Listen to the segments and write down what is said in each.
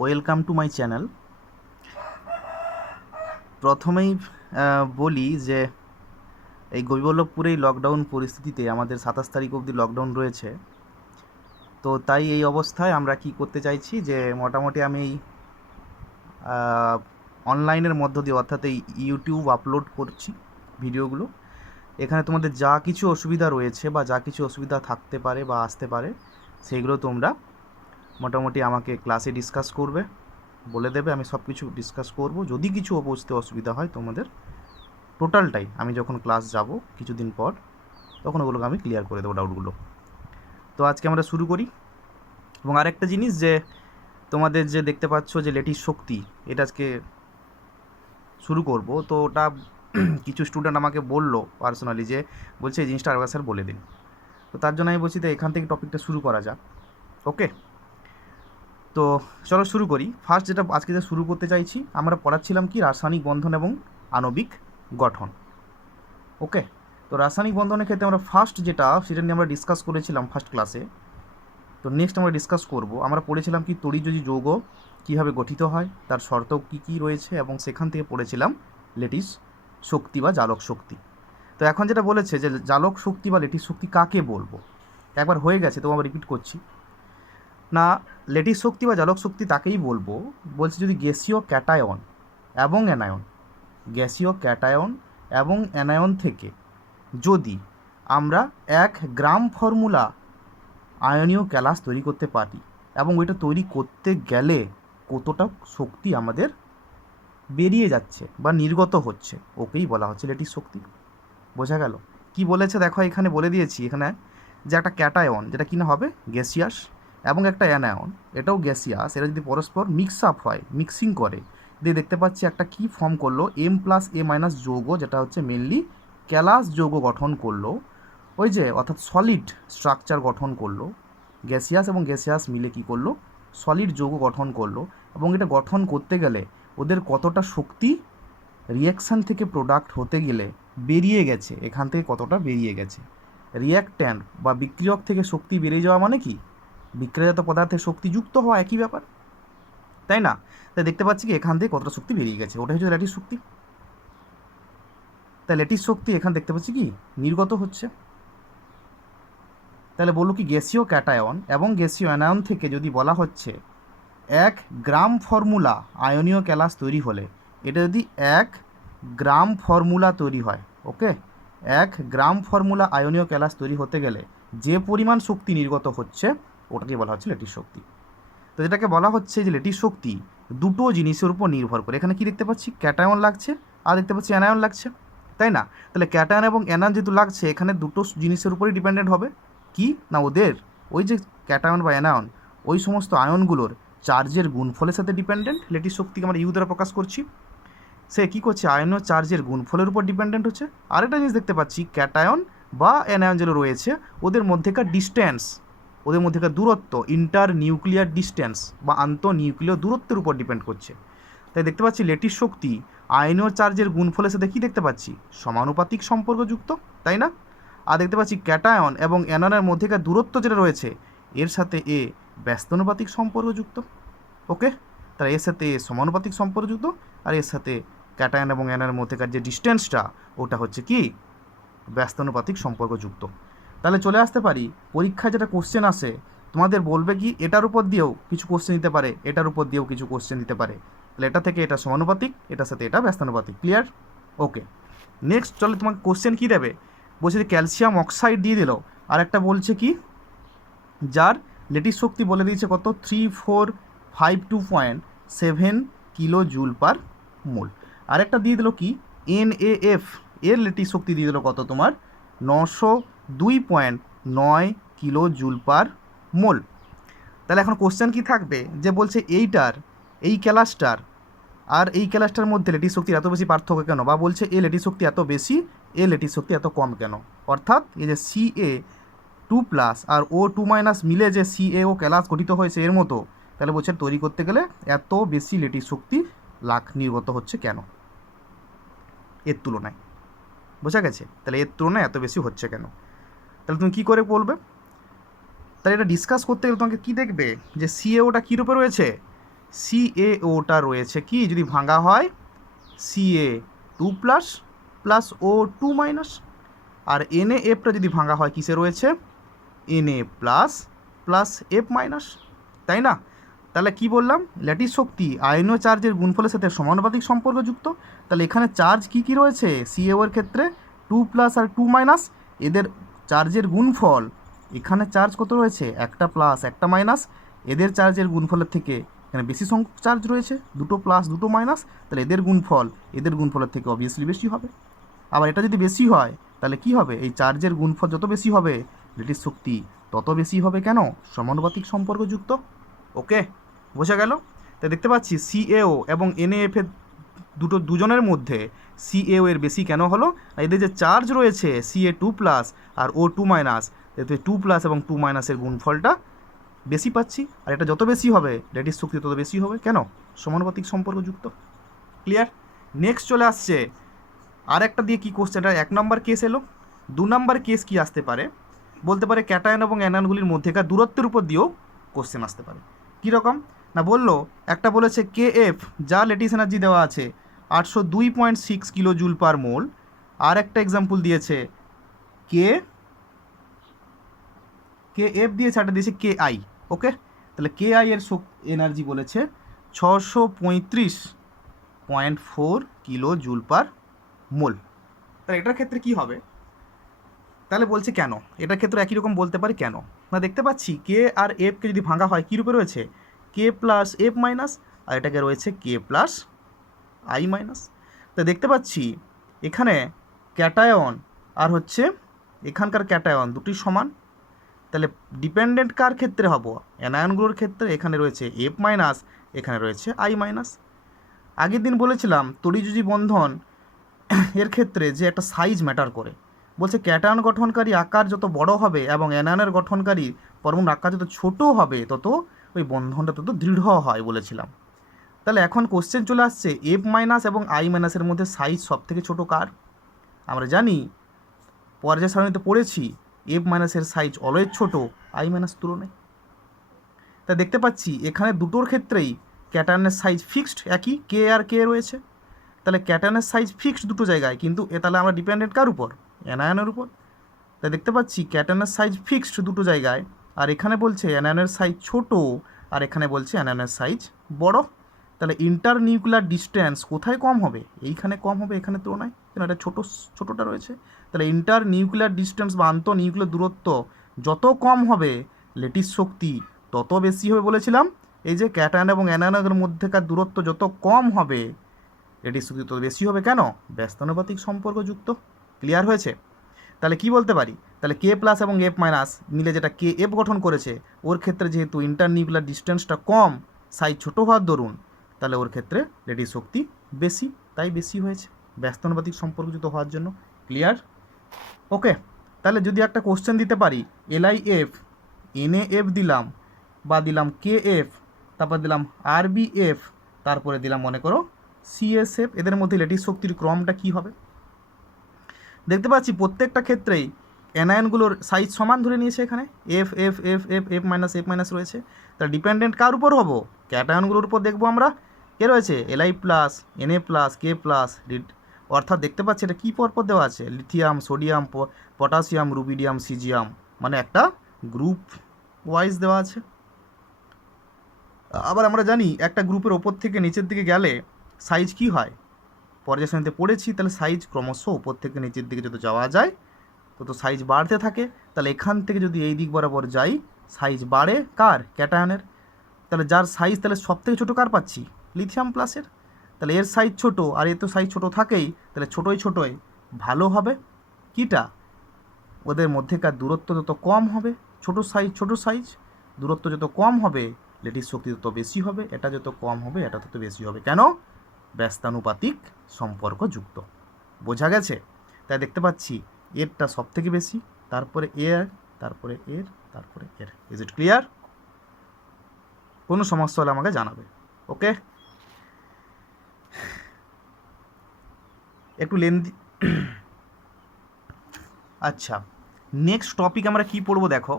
Welcome to my channel. প্রথমেই বলি যে এই গোবিবল্লভপুরে এই লকডাউন পরিস্থিতিতে আমাদের 27 তারিখ অবধি লকডাউন রয়েছে। তো তাই এই অবস্থায় আমরা কি করতে চাইছি যে মোটামুটি আমি এই অনলাইনের মধ্য দিয়ে অর্থাৎ এই ইউটিউব আপলোড করছি ভিডিওগুলো। এখানে তোমাদের যা কিছু অসুবিধা রয়েছে বা যা কিছু অসুবিধা থাকতে পারে বা আসতে পারে সেইগুলো তোমরা মোটামুটি আমাকে ক্লাসে ডিসকাস করবে, বলে দেবে। আমি সব কিছু ডিসকাস করব। যদি কিছু বুঝতে অসুবিধা হয় তোমাদের, টোটালটাই আমি যখন ক্লাস যাব কিছুদিন পর তখন ওগুলোকে আমি ক্লিয়ার করে দেবো ডাউটগুলো। তো আজকে আমরা শুরু করি। এবং আরেকটা জিনিস যে তোমাদের যে দেখতে পাচ্ছ যে লেটিস শক্তি, এটা আজকে শুরু করব। তো ওটা কিছু স্টুডেন্ট আমাকে বললো পার্সোনালি যে বলছে এই জিনিসটা আরেকবার স্যার বলে দিন। তো তার জন্য আমি বলছি তো এখান থেকে টপিকটা শুরু করা যাক। ওকে, তো চলো শুরু করি। ফার্স্ট যেটা আজকে যে শুরু করতে চাইছি, আমরা পড়াচ্ছিলাম কি রাসায়নিক বন্ধন এবং আণবিক গঠন। ওকে, তো রাসায়নিক বন্ধনের ক্ষেত্রে আমরা ফার্স্ট যেটা সেটা নিয়ে আমরা ডিসকাস করেছিলাম ফার্স্ট ক্লাসে। তো নেক্সট আমরা ডিসকাস করব। আমরা পড়েছিলাম কি তড়িৎযোজী যৌগ কীভাবে গঠিত হয়, তার শর্ত কী কী রয়েছে, এবং সেখান থেকে পড়েছিলাম লেটিস শক্তি বা জালক শক্তি। তো এখন যেটা বলেছে যে জালক শক্তি বা লেটিস শক্তি কাকে বলবো, একবার হয়ে গেছে তো আমরা রিপিট করছি না। লেটিস শক্তি বা জালক শক্তি তাকেই বলবো, বলছে যদি গ্যাসীয় ক্যাটায়ন এবং অ্যানায়ন, গ্যাসীয় ক্যাটায়ন এবং অ্যানায়ন থেকে যদি আমরা 1 গ্রাম ফর্মুলা আয়নীয় ক্যালাস তৈরি করতে পারি, এবং ওইটা তৈরি করতে গেলে কতটা শক্তি আমাদের বেরিয়ে যাচ্ছে বা নির্গত হচ্ছে, ওকেই বলা হচ্ছে লেটিস শক্তি। বোঝা গেল? কি বলেছে দেখো, এখানে বলে দিয়েছি এখানে যে একটা ক্যাটায়ন যেটা কিনা হবে গ্যাসিয়াস, এবং একটা অ্যানায়ন এটাও গ্যাসিয়াস, এরা যদি পরস্পর মিক্স আপ হয়, মিক্সিং করে, দিয়ে দেখতে পাচ্ছি একটা কি ফর্ম করলো, M+A- যৌগ, যেটা হচ্ছে মেনলি ক্যালাস যৌগ গঠন করলো। ওই যে অর্থাৎ সলিড স্ট্রাকচার গঠন করলো। গ্যাসিয়াস এবং গ্যাসিয়াস মিলে কি করলো, সলিড যৌগ গঠন করলো। এবং এটা গঠন করতে গেলে ওদের কতটা শক্তি রিয়াকশান থেকে প্রোডাক্ট হতে গেলে বেরিয়ে গেছে, এখান থেকে কতটা বেরিয়ে গেছে। রিয়াক্ট্যান্ট বা বিক্রিয়ক থেকে শক্তি বেরিয়ে যাওয়া মানে কি, বিক্রিয়াজাত পদার্থে শক্তি যুক্ত হওয়া, একই ব্যাপার, তাই না? তাই দেখতে পাচ্ছি কি এখান থেকে কতটা শক্তি বেরিয়ে গেছে, ওটা হচ্ছে ল্যাটিস শক্তি। তাই ল্যাটিস শক্তি এখানে দেখতে পাচ্ছি কি নির্গত হচ্ছে। তাহলে বললো কি গ্যাসীয় ক্যাটায়ন এবং গ্যাসীয় অ্যানায়ন থেকে যদি বলা হচ্ছে 1 গ্রাম ফর্মুলা আয়নীয় ক্যালাস তৈরি হলে, এটা যদি 1 গ্রাম ফর্মুলা তৈরি হয়, ওকে, 1 গ্রাম ফর্মুলা আয়নীয় ক্যালাস তৈরি হতে গেলে যে পরিমাণ শক্তি নির্গত হচ্ছে ওটাকে বলা হচ্ছে লেটিস শক্তি। তো যেটাকে বলা হচ্ছে যে লেটিস শক্তি দুটো জিনিসের উপর নির্ভর করে। এখানে কি দেখতে পাচ্ছি, ক্যাটায়ন লাগছে আর দেখতে পাচ্ছি অ্যানায়ন লাগছে, তাই না? তাহলে ক্যাটায়ন এবং অ্যানায়ন যেহেতু লাগছে, এখানে দুটো জিনিসের উপরই ডিপেন্ডেন্ট হবে। কি না, ওদের ওই যে ক্যাটায়ন বা অ্যানায়ন, ওই সমস্ত আয়নগুলোর চার্জের গুণফলের সাথে ডিপেন্ডেন্ট। লেটিস শক্তিকে আমরা ইউ দ্বারা প্রকাশ করছি। সে কী করছে, আয়নীয় চার্জের গুণফলের উপর ডিপেন্ডেন্ট হচ্ছে। আরেকটা জিনিস দেখতে পাচ্ছি, ক্যাটায়ন বা অ্যানায়ন যেগুলো রয়েছে ওদের মধ্যেকার ডিস্ট্যান্স, ওদের মধ্যেকার দূরত্ব, ইন্টার নিউক্লিয়ার ডিস্ট্যান্স বা আন্তঃনিউক্লিয় দূরত্বের উপর ডিপেন্ড করছে। তাই দেখতে পাচ্ছি লেটিস শক্তি আয়নীয় চার্জের গুণফলের সাথে কী দেখতে পাচ্ছি, সমানুপাতিক সম্পর্কযুক্ত, তাই না? আর দেখতে পাচ্ছি ক্যাটায়ন এবং অ্যানায়নের মধ্যেকার দূরত্ব যেটা রয়েছে এর সাথে এ ব্যস্তানুপাতিক সম্পর্কযুক্ত। ওকে, তাহলে এর সাথে এ সমানুপাতিক সম্পর্কযুক্ত, আর এর সাথে ক্যাটায়ন এবং অ্যানায়নের মধ্যেকার যে ডিস্টেন্সটা ওটা হচ্ছে কি ব্যস্তানুপাতিক সম্পর্কযুক্ত। তাহলে চলে আসতে পারি পরীক্ষায় যেটা কোশ্চেন আসে, তোমাদের বলবে কি এটার উপর দিয়েও কিছু কোশ্চেন দিতে পারে, এটার উপর দিয়েও কিছু কোশ্চেন দিতে পারে। তাহলে এটা থেকে এটা সমানুপাতিক, এটার সাথে এটা ব্যস্তানুপাতিক। ক্লিয়ার? ওকে, নেক্সট চলে তোমাকে কোশ্চেন কী দেবে, বলছে যে ক্যালসিয়াম অক্সাইড দিয়ে দিল, আর একটা বলছে কি যার লেটিস শক্তি বলে দিয়েছে কত, 3452.7 কিলো জুল পার মোল। আরেকটা দিয়ে দিল কি NaF, এর লেটিস শক্তি দিয়ে দিল কত তোমার, 902.9 কিলো জুল পার মোল। তাহলে এখন কোশ্চেন কি থাকবে, যে বলছে এইটার, এই ক্যালাসটার আর এই ক্যালাসটার মধ্যে লেটিস শক্তির এত বেশি পার্থক্য কেন, বা বলছে এ লেটিস শক্তি এত বেশি, এ লেটিস শক্তি এত কম কেন। অর্থাৎ এই যে Ca2+ আর O2- মিলে যে CaO ক্যালাস গঠিত হয়েছে এর মতো, তাহলে বলছে তৈরি করতে গেলে এত বেশি লেটিস শক্তি নির্গত হচ্ছে কেন এর তুলনায়। বোঝা গেছে? তাহলে এর তুলনায় এত বেশি হচ্ছে কেন, তাহলে তুমি কী করে বলবে? তাহলে এটা ডিসকাস করতে গেলে তোমাকে কী দেখবে, যে CaOটা কী রূপে রয়েছে, CaOটা রয়েছে কি যদি ভাঙা হয় Ca2 plus plus O2 minus, আর NaFটা যদি ভাঙা হয় কিসে রয়েছে Na plus plus F minus, তাই না? তাহলে কি বললাম, ল্যাটিস শক্তি আয়নীয় চার্জের গুণফলের সাথে সমানুপাতিক সম্পর্কযুক্ত। তাহলে এখানে চার্জ কি কি রয়েছে CaO এর ক্ষেত্রে 2 প্লাস আর 2 মাইনাস, এদের চার্জের গুণফল, এখানে চার্জ কত রয়েছে একটা প্লাস একটা মাইনাস, এদের চার্জের গুণফলের থেকে এখানে বেশি সংখ্যক চার্জ রয়েছে, দুটো প্লাস দুটো মাইনাস, তাহলে এদের গুণফলের থেকে অবভিয়াসলি বেশি হবে। আবার এটা যদি বেশি হয় তাহলে কি হবে, এই চার্জের গুণফল যত বেশি হবে ল্যাটিস শক্তি তত বেশি হবে, কেন? সমানুপাতিক সম্পর্কযুক্ত। ওকে, বোঝা গেল? তাই দেখতে পাচ্ছি CaO এবং NaF এর দুজনের মধ্যে CaO এর বেশি কেন হলো, এদের যে চার্জ রয়েছে Ca2 প্লাস আর O2 মাইনাস, এতে 2 প্লাস এবং 2 মাইনাসের গুণফলটা বেশি পাচ্ছি, আর এটা যত বেশি হবে ল্যাটিস শক্তি তত বেশি হবে, কেন? সমানুপাতিক সম্পর্কযুক্ত। ক্লিয়ার? নেক্সট চলে আসছে আর একটা দিয়ে কি কোশ্চেন, এটা 1 নম্বর কেস এলো। 2 নম্বর কেস কি আসতে পারে, বলতে পারে ক্যাটায়ন এবং অ্যানায়নগুলির মধ্যেকার দূরত্বের উপর দিয়েও কোশ্চেন আসতে পারে। কীরকম না, বললো একটা বলেছে KF যা ল্যাটিস এনার্জি দেওয়া আছে 802.6 কিলো জুল পার মোল, আর একটা এক্সাম্পল দিয়েছে KF দিয়েছে, একটা দিয়েছে KI। ওকে, তাহলে KI এর এনার্জি বলেছে 635.4 কিলো জুল পার মোল। তাহলে এটার ক্ষেত্রে কি হবে, তাহলে বলছে কেন এটার ক্ষেত্রে একই রকম বলতে পারি কেন না, দেখতে পাচ্ছি K আর F কে যদি ভাঙা হয় কী রূপে রয়েছে K প্লাস F মাইনাস, আর এটাকে রয়েছে K প্লাস I মাইনাস। তো দেখতে পাচ্ছি এখানে ক্যাটায়ন আর হচ্ছে এখানকার ক্যাটায়ন দুটি সমান, তাহলে ডিপেন্ডেন্ট কার ক্ষেত্রে হবো, অ্যানায়নগুলোর ক্ষেত্রে এখানে রয়েছে F মাইনাস, এখানে রয়েছে I মাইনাস। আগের দিন বলেছিলাম তড়িৎযোজী বন্ধন এর ক্ষেত্রে যে একটা সাইজ ম্যাটার করে, বলছে ক্যাটায়ন গঠনকারী আকার যত বড় হবে এবং অ্যানায়নের গঠনকারী পরমাণুর আকার যত ছোট হবে তত ওই বন্ধনটা তত দৃঢ় হয় বলেছিলাম। তাহলে এখন কোশ্চেন চলে আসছে F মাইনাস এবং I মাইনাসের মধ্যে সাইজ সব থেকে ছোটো কার? আমরা জানি পর্যায় সারণীতে পড়েছি F মাইনাসের সাইজ অলওয়েজ ছোটো I মাইনাস তুলনায়। তা দেখতে পাচ্ছি এখানে দুটোর ক্ষেত্রেই ক্যাটায়নের সাইজ ফিক্সড একই, K আর K রয়েছে, তাহলে ক্যাটায়নের সাইজ ফিক্সড দুটো জায়গায়, কিন্তু তাহলে আমরা ডিপেন্ডেন্ট কার উপর, অ্যানায়নের উপর। তাই দেখতে পাচ্ছি ক্যাটায়নের সাইজ ফিক্সড দুটো জায়গায়, আর এখানে বলছে অ্যানায়নের সাইজ ছোট, আর এখানে বলছে অ্যানায়নের সাইজ বড়। তাহলে ইন্টার নিউক্লিয়ার ডিস্টেন্স কোথায় কম হবে, এইখানে কম হবে এখানে তুলনায়, কেন এটা ছোটোটা রয়েছে। তাহলে ইন্টার নিউক্লিয়ার ডিস্টেন্স বা আন্তঃ নিউক্লিয়ার দূরত্ব যত কম হবে ল্যাটিস শক্তি তত বেশি হবে বলেছিলাম। এই যে ক্যাটায়ন এবং অ্যানায়নের মধ্যেকার দূরত্ব যত কম হবে ল্যাটিস শক্তি তত বেশি হবে, কেন? ব্যস্তানুপাতিক সম্পর্কযুক্ত। ক্লিয়ার হয়েছে? তাহলে কি বলতে পারি, তাহলে K প্লাস এবং F মাইনাস মিলে যেটা KF গঠন করেছে ওর ক্ষেত্রে যেহেতু ইন্টার নিউক্লিয়ার ডিস্টেন্সটা কম, সাইজ ছোটো হওয়ার দরুন, তাহলে ওর ক্ষেত্রে ল্যাটিস শক্তি বেশি, তাই বেশি হয়েছে ব্যস্তানুপাতিক সম্পর্কযুক্ত হওয়ার জন্য। ক্লিয়ার? ওকে, তাহলে যদি একটা কোশ্চেন দিতে পারি LIF NaF দিলাম, বা দিলাম KF, তারপর দিলাম RBF, তারপরে দিলাম মনে করো CSF, এদের মধ্যে ল্যাটিস শক্তির ক্রমটা কী হবে? দেখতে পাচ্ছি প্রত্যেকটা ক্ষেত্রেই অ্যানায়নগুলোর সাইজ সমান ধরে নিয়েছে, এখানে F F F F F minus F minus রয়েছে। তাহলে ডিপেন্ডেন্ট কার উপর হবো, ক্যাটায়নগুলোর উপর দেখবো আমরা, কে রয়েছে Li plus Na plus K plus, অর্থাৎ দেখতে পাচ্ছি এটা কী পরপর দেওয়া আছে, lithium, sodium, potassium, rubidium, caesium, মানে একটা গ্রুপ ওয়াইজ দেওয়া আছে। আবার আমরা জানি একটা গ্রুপের ওপর থেকে নিচের দিকে গেলে সাইজ কি হয়, পর্যায় সারণীতে পড়েছি, তাহলে সাইজ ক্রমশ উপর থেকে নিচের দিকে যত যাওয়া যায় তত সাইজ বাড়তে থাকে। তাহলে এখান থেকে যদি এই দিক বরাবর যাই সাইজ বাড়ে কার, ক্যাটায়নের। তাহলে যার সাইজ তাহলে সব থেকে ছোটো কার পাচ্ছি, লিথিয়াম প্লাসের। তাহলে এর সাইজ ছোট আর এর তো সাইজ ছোটো থাকেই, তাহলে ছোটোই ভালো হবে। কিটা, ওদের মধ্যেকার দূরত্ব যত কম হবে, ছোটো সাইজ দূরত্ব যত কম হবে ল্যাটিস শক্তি তত বেশি হবে, এটা যত কম হবে এটা তত বেশি হবে, কেন? ব্যস্তানুপাতিক সম্পর্কযুক্ত। বোঝা গেছে? তাই দেখতে পাচ্ছি এরটা সব থেকে বেশি, তারপরে এর, তারপরে এর, তারপরে এর। Is it clear? কোনো সমস্যা হলে আমাকে জানাবে। ওকে, একটু লেন্দি। আচ্ছা, নেক্সট টপিক আমরা কি পড়বো দেখো,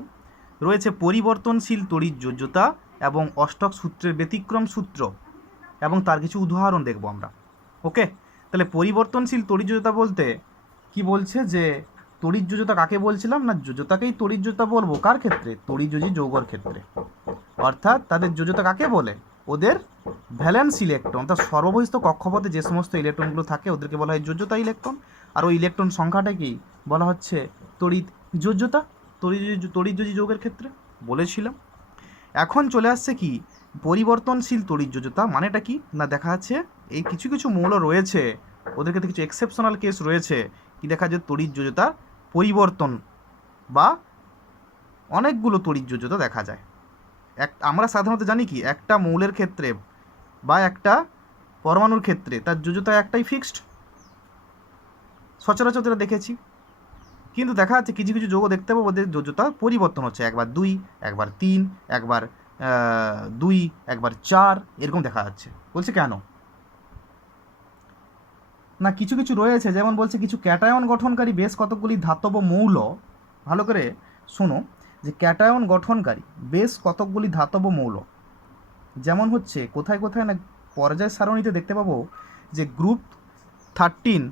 রয়েছে পরিবর্তনশীল তড়িৎ যোজ্যতা এবং অষ্টক সূত্রের ব্যতিক্রম সূত্র এবং তার কিছু উদাহরণ দেখব আমরা। ওকে, তাহলে পরিবর্তনশীল তড়িৎযোজতা বলতে কি বলছে যে তড়িৎযোজতা কাকে বলছিলাম না, যোজতাকেই তড়িৎযোজতা বলবো। কার ক্ষেত্রে? তড়িৎযোজী যৌগর ক্ষেত্রে। অর্থাৎ তাদের যোজতা কাকে বলে? ওদের ভ্যালেন্স ইলেকট্রন, অর্থাৎ সর্ববহিস্থ কক্ষপথে যে সমস্ত ইলেকট্রনগুলো থাকে ওদেরকে বলা হয় যোজ্যতা ইলেকট্রন। আর ওই ইলেকট্রন সংখ্যাটাকেই বলা হচ্ছে তড়িৎ যোজ্যতা, তড়িৎযোজী যৌগের ক্ষেত্রে বলেছিলাম। এখন চলে আসছে কি পরিবর্তনশীল তড়িৎযোজতা, মানেটা কি না দেখা যাচ্ছে এই কিছু কিছু মৌল রয়েছে, ওদের ক্ষেত্রে কিছু এক্সেপশনাল কেস রয়েছে, কি দেখা যায় তড়িৎযোজতা পরিবর্তন বা অনেকগুলো তড়িৎযোজতা দেখা যায়। আমরা সাধারণত জানি কি একটা মৌলের ক্ষেত্রে বা একটা পরমাণুর ক্ষেত্রে তার যোজতা একটাই ফিক্সড, সচরাচর যেটা দেখেছি। কিন্তু দেখা যাচ্ছে কিছু কিছু যৌগ দেখতে পাবো ওদের যোজতা পরিবর্তন হচ্ছে, একবার 2, একবার 3, একবার 2, একবার 4, এরকম দেখা যাচ্ছে। বলছে কেন না, কিছু কিছু রয়েছে, যেমন বলছে কিছু ক্যাটায়ন গঠনকারী বেশ কতকগুলি ধাতব মৌল, ভালো করে শোনো, যে ক্যাটায়ন গঠনকারী বেশ কতকগুলি ধাতব মৌল, যেমন হচ্ছে কোথায় কোথায় না পর্যায় সারণীতে দেখতে পাবো যে গ্রুপ 13,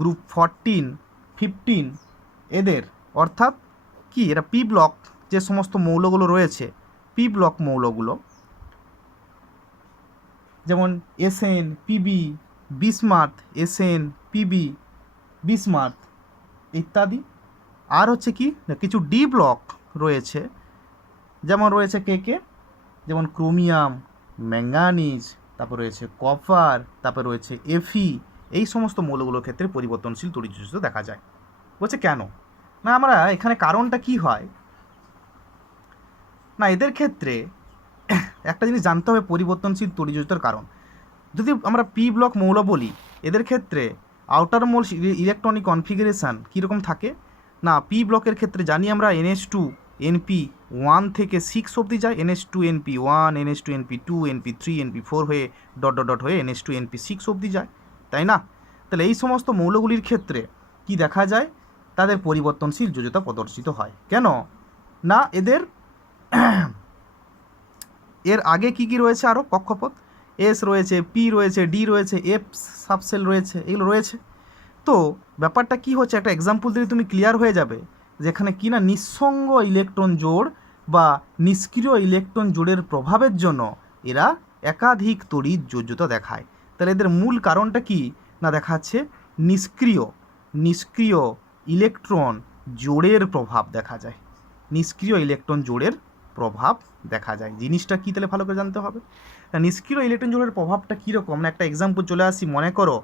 গ্রুপ 14, 15 এদের, অর্থাৎ কি এরা পি ব্লক যে সমস্ত মৌলগুলো রয়েছে, পি ব্লক মৌলগুলো, যেমন SN, PB, bismuth, SN, PB, bismuth ইত্যাদি। আর হচ্ছে কি না কিছু ডি ব্লক রয়েছে, যেমন রয়েছে কে কে, যেমন ক্রোমিয়াম, ম্যাঙ্গানিজ, তারপর রয়েছে কপার, তারপর রয়েছে এফি। এই সমস্ত মৌলগুলোর ক্ষেত্রে পরিবর্তনশীল তড়িৎযোজতা দেখা যায়। বলছে কেন না, আমরা এখানে কারণটা কি হয় না, এদের ক্ষেত্রে একটা জিনিস জানতে হবে পরিবর্তনশীল তড়িৎযোজতার কারণ। যদি আমরা পি ব্লক মৌল বলি, এদের ক্ষেত্রে আউটার মোল ইলেকট্রনিক কনফিগারেশান কীরকম থাকে না, পি ব্লকের ক্ষেত্রে জানি আমরা NH2 NP 1 থেকে 6 অবধি যায়, NH2 NP 1, NH2 NP 2, NP 3, NP 4 হয়ে ডট ডট ডট হয়ে NH2 NP 6 অবধি যায়, তাই না? তাহলে এই সমস্ত মৌলগুলির ক্ষেত্রে কি দেখা যায়, তাদের পরিবর্তনশীল যোজতা প্রদর্শিত হয়। কেন না, এদের এর আগে কি কি রয়েছে আরও কক্ষপথ, এস রয়েছে, পি রয়েছে, ডি রয়েছে, এফ সাবসেল রয়েছে, এগুলো রয়েছে। তো ব্যাপারটা কি হচ্ছে, একটা এক্সাম্পল দিলে তুমি ক্লিয়ার হয়ে যাবে, যেখানে কি না নিঃসঙ্গ ইলেকট্রন জোড় বা নিষ্ক্রিয় ইলেকট্রন জোড়ের প্রভাবের জন্য এরা একাধিক তড়িৎ যোজ্যতা দেখায়। তাহলে এদের মূল কারণটা কি না দেখা যাচ্ছে নিষ্ক্রিয় ইলেকট্রন জোড়ের প্রভাব দেখা যায়, নিষ্ক্রিয় ইলেকট্রন জোড়ের প্রভাব দেখা যায়। জিনিসটা কী তাহলে ভালো করে জানতে হবে। নিষ্ক্রিয় ইলেকট্রন জোড়ের প্রভাবটা কীরকম না, একটা এক্সাম্পল চলে আসি, মনে করো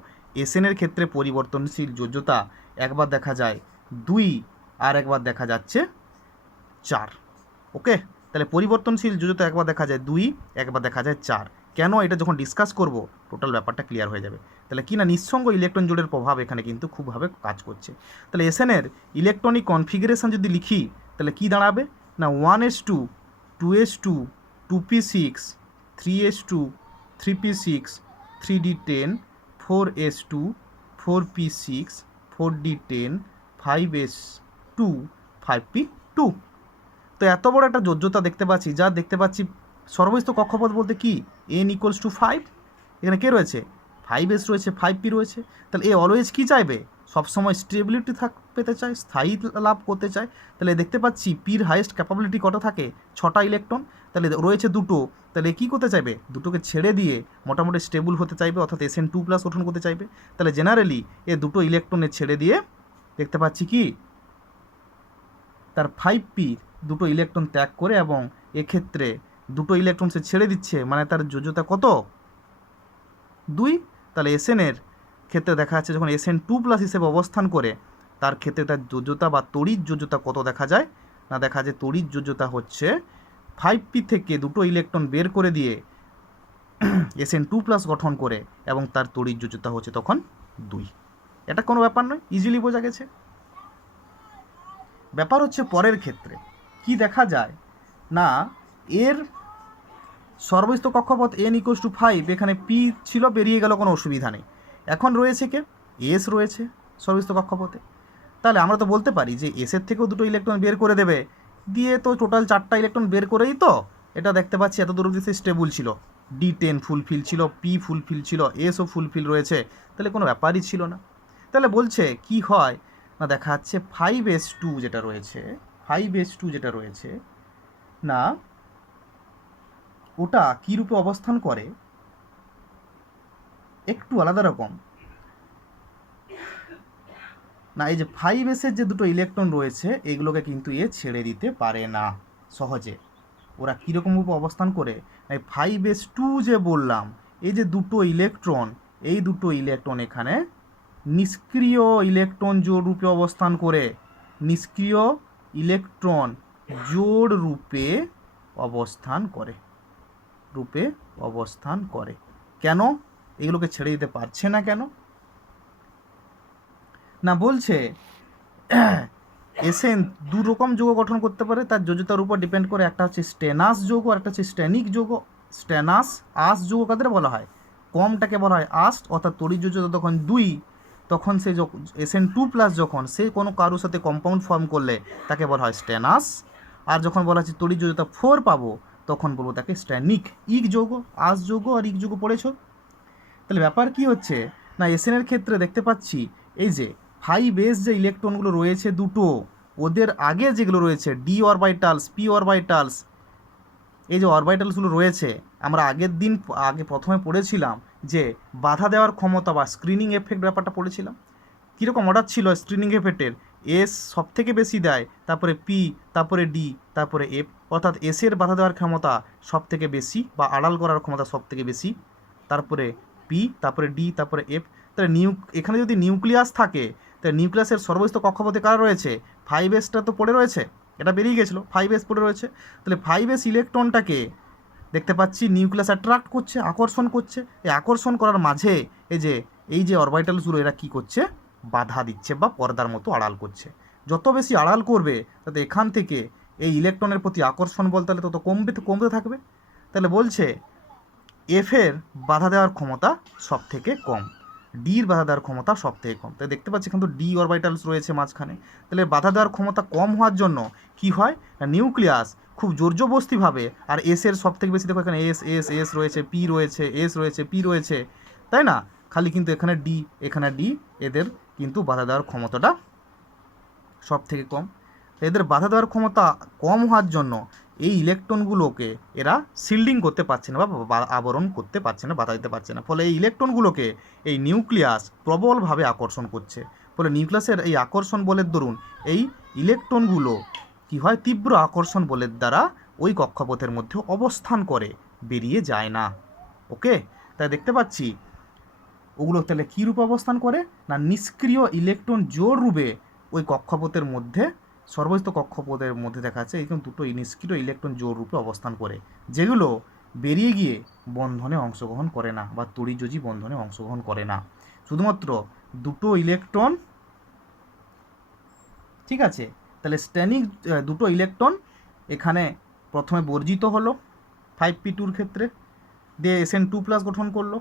এসএনের ক্ষেত্রে পরিবর্তনশীল যোজ্যতা একবার দেখা যায় 2 আর একবার দেখা যাচ্ছে 4। ওকে, তাহলে পরিবর্তনশীল যোজ্যতা একবার দেখা যায় 2, একবার দেখা যায় 4। কেন, এটা যখন ডিসকাস করব টোটাল ব্যাপারটা ক্লিয়ার হয়ে যাবে। তাহলে কি না নিঃসঙ্গ ইলেকট্রন জোড়ের প্রভাব এখানে কিন্তু খুবভাবে কাজ করছে। তাহলে এসএনের ইলেকট্রনিক কনফিগারেশন যদি লিখি তাহলে কি দাঁড়াবে না 1s2, 2s2, 2p6, 3s2, 3p6, 3d10, 4s2, 4p6, 4d10, 5s2, 5p2। তো এত বড় একটা যোজ্যতা দেখতে পাচ্ছি, যা দেখতে পাচ্ছি সর্বস্থ কক্ষপথ বলতে কি n=5, এখানে কে রয়েছে 5s রয়েছে, 5p রয়েছে। তাহলে এ অলওয়েজ কী চাইবে, সবসময় স্টেবিলিটি পেতে চায়, স্থায়ী লাভ করতে চায়। তাহলে দেখতে পাচ্ছি পির হাইয়েস্ট ক্যাপাবিলিটি কত থাকে, 6টা ইলেকট্রন, তাহলে রয়েছে 2টো, তাহলে কী করতে চাইবে, দুটোকে ছেড়ে দিয়ে মোটামুটি স্টেবল হতে চাইবে, অর্থাৎ SN2+ গঠন করতে চাইবে। তাহলে জেনারেলি এ দুটো ইলেকট্রনের ছেড়ে দিয়ে দেখতে পাচ্ছি কি তার 5p দুটো ইলেকট্রন ত্যাগ করে, এবং এক্ষেত্রে দুটো ইলেকট্রন সে ছেড়ে দিচ্ছে, মানে তার যোজ্যতা কত 2। তাহলে এসএনের ক্ষেত্রে দেখা যাচ্ছে যখন SN2+ হিসেবে অবস্থান করে, তার ক্ষেত্রে তার যোজ্যতা বা তড়িৎ যোজ্যতা কত দেখা যায় না, দেখা যায় তড়িৎ যোজ্যতা হচ্ছে 5p থেকে দুটো ইলেকট্রন বের করে দিয়ে SN2+ গঠন করে, এবং তার তড়িৎ যোজ্যতা হচ্ছে তখন 2। এটা কোনো ব্যাপার নয়, ইজিলি বোঝা গেছে। ব্যাপার হচ্ছে পরের ক্ষেত্রে কি দেখা যায় না, এর সর্বস্থ কক্ষপথ n=5, এখানে পি ছিল বেরিয়ে গেল, কোনো অসুবিধা নেই। এখন রয়েছে কে, এস রয়েছে সর্বস্থ কক্ষপথে। তাহলে আমরা তো বলতে পারি যে এসের থেকেও দুটো ইলেকট্রন বের করে দেবে, দিয়ে তো টোটাল 4টা ইলেকট্রন বের করেই তো এটা দেখতে পাচ্ছি এত দূর অবধি স্টেবল ছিল, D10 ফুলফিল ছিল, পি ফুলফিল ছিল, এসও ফুলফিল রয়েছে, তাহলে কোনো ব্যাপারই ছিল না। তাহলে বলছে কি হয় না, দেখা যাচ্ছে 5s2 যেটা রয়েছে, 5s2 যেটা রয়েছে না, ওটা কী রূপে অবস্থান করে একটু আলাদা রকম না। এই যে 5s-এর যে দুটো ইলেকট্রন রয়েছে এগুলোকে কিন্তু এ ছেড়ে দিতে পারে না সহজে। ওরা কীরকম রূপে অবস্থান করে, এই 5s2 যে বললাম, এই যে দুটো ইলেকট্রন, এই দুটো ইলেকট্রন এখানে নিষ্ক্রিয় ইলেকট্রন জোড় রূপে অবস্থান করে, নিষ্ক্রিয় ইলেকট্রন জোড় রূপে অবস্থান করে। কেন এগুলোকে ছেড়ে দিতে পারছে না কেন না, বলছে এসএন দু রকম যৌগ গঠন করতে পারে, তার যোজ্যতার উপর ডিপেন্ড করে। একটা হচ্ছে স্টেনাস যৌগ আর একটা হচ্ছে স্টেনিক যৌগ। স্টেনাস আস যৌগ কাদের বলা হয়, কমটাকে বলা হয় আস্ট, অর্থাৎ তড়িৎ যোজ্যতা যখন 2 তখন সে SN2+ যখন সে কোনো কারোর সাথে কম্পাউন্ড ফর্ম করলে তাকে বলা হয় স্টেনাস। আর যখন বলা হচ্ছে তড়িৎ যোজ্যতা 4 পাবো তখন বলবো তাকে স্টেনিক। ইক যৌগ, আস যৌগ আর ইক যৌগ পড়েছো। তাহলে ব্যাপার কি হচ্ছে না, এসএনের ক্ষেত্রে দেখতে পাচ্ছি এই যে 5s যে ইলেকট্রনগুলো রয়েছে দুটো, ওদের আগে যেগুলো রয়েছে ডি অরবাইটালস, পি অরবাইটালস, এই যে অরবাইটালসগুলো রয়েছে, আমরা আগে প্রথমে পড়েছিলাম যে বাধা দেওয়ার ক্ষমতা বা স্ক্রিনিং এফেক্ট ব্যাপারটা পড়েছিলাম। কীরকম অর্ডার ছিল স্ক্রিনিং এফেক্টের, এস সব থেকে বেশি দেয়, তারপরে পি, তারপরে ডি, তারপরে এফ, অর্থাৎ এসের বাধা দেওয়ার ক্ষমতা সব থেকে বেশি বা আড়াল করার ক্ষমতা সব থেকে বেশি, তারপরে পি, তারপরে ডি, তারপরে এফ। তাহলে এখানে যদি নিউক্লিয়াস থাকে তাহলে নিউক্লিয়াসের সর্বস্থ কক্ষপথে কারা রয়েছে, 5sটা তো পড়ে রয়েছে, এটা বেরিয়ে গেছিলো, 5s পড়ে রয়েছে। তাহলে 5s ইলেকট্রনটাকে দেখতে পাচ্ছি নিউক্লিয়াস অ্যাট্রাক্ট করছে, আকর্ষণ করছে। এই আকর্ষণ করার মাঝে এই যে অরবাইটালসগুলো এরা কী করছে, বাধা দিচ্ছে বা পর্দার মতো আড়াল করছে। যত বেশি আড়াল করবে তাতে এখান থেকে এই ইলেকট্রনের প্রতি আকর্ষণ বল তাহলে তত কমতে থাকবে। তাহলে বলছে এফের বাধা দেওয়ার ক্ষমতা সব থেকে কম, ডির বাধা দেওয়ার ক্ষমতা সব থেকে কম। তাই দেখতে পাচ্ছি কিন্তু ডি অরবাইটালস রয়েছে মাঝখানে। তাহলে বাধা দেওয়ার ক্ষমতা কম হওয়ার জন্য কি হয় না, নিউক্লিয়াস খুব জোরজবস্তিভাবে, আর এসের সব থেকে বেশি দেখো এখানে এস এস এস রয়েছে, পি রয়েছে, এস রয়েছে, পি রয়েছে, তাই না, খালি কিন্তু এখানে ডি, এদের কিন্তু বাধা দেওয়ার ক্ষমতাটা সব থেকে কম। এদের বাধা দেওয়ার ক্ষমতা কম হওয়ার জন্য এই ইলেকট্রনগুলোকে এরা শিল্ডিং করতে পারছে না বা আবরণ করতে পারছে না, বাধা দিতে পারছে না। ফলে এই ইলেকট্রনগুলোকে এই নিউক্লিয়াস প্রবলভাবে আকর্ষণ করছে। ফলে নিউক্লিয়াসের এই আকর্ষণ বলের দরুন এই ইলেকট্রনগুলো কি হয়, তীব্র আকর্ষণ বলের দ্বারা ওই কক্ষপথের মধ্যে অবস্থান করে, বেরিয়ে যায় না। ওকে, তাই দেখতে পাচ্ছি ওগুলো তাহলে কী রূপে অবস্থান করে না, নিষ্ক্রিয় ইলেকট্রন জোড় রূপে ওই কক্ষপথের মধ্যে, সর্বস্থ কক্ষপথের মধ্যে দেখা যাচ্ছে এরকম দুটো নিষ্ক্রিয় ইলেকট্রন জোড় রূপে অবস্থান করে, যেগুলো বেরিয়ে গিয়ে বন্ধনে অংশগ্রহণ করে না বা তড়িৎযোজী বন্ধনে অংশগ্রহণ করে না। শুধুমাত্র দুটো ইলেকট্রন, ঠিক আছে। তাহলে স্টেনিক দুটো ইলেকট্রন এখানে প্রথমে বর্জিত হলো 5p2 ক্ষেত্রে, দিয়ে SN2+ গঠন করলো।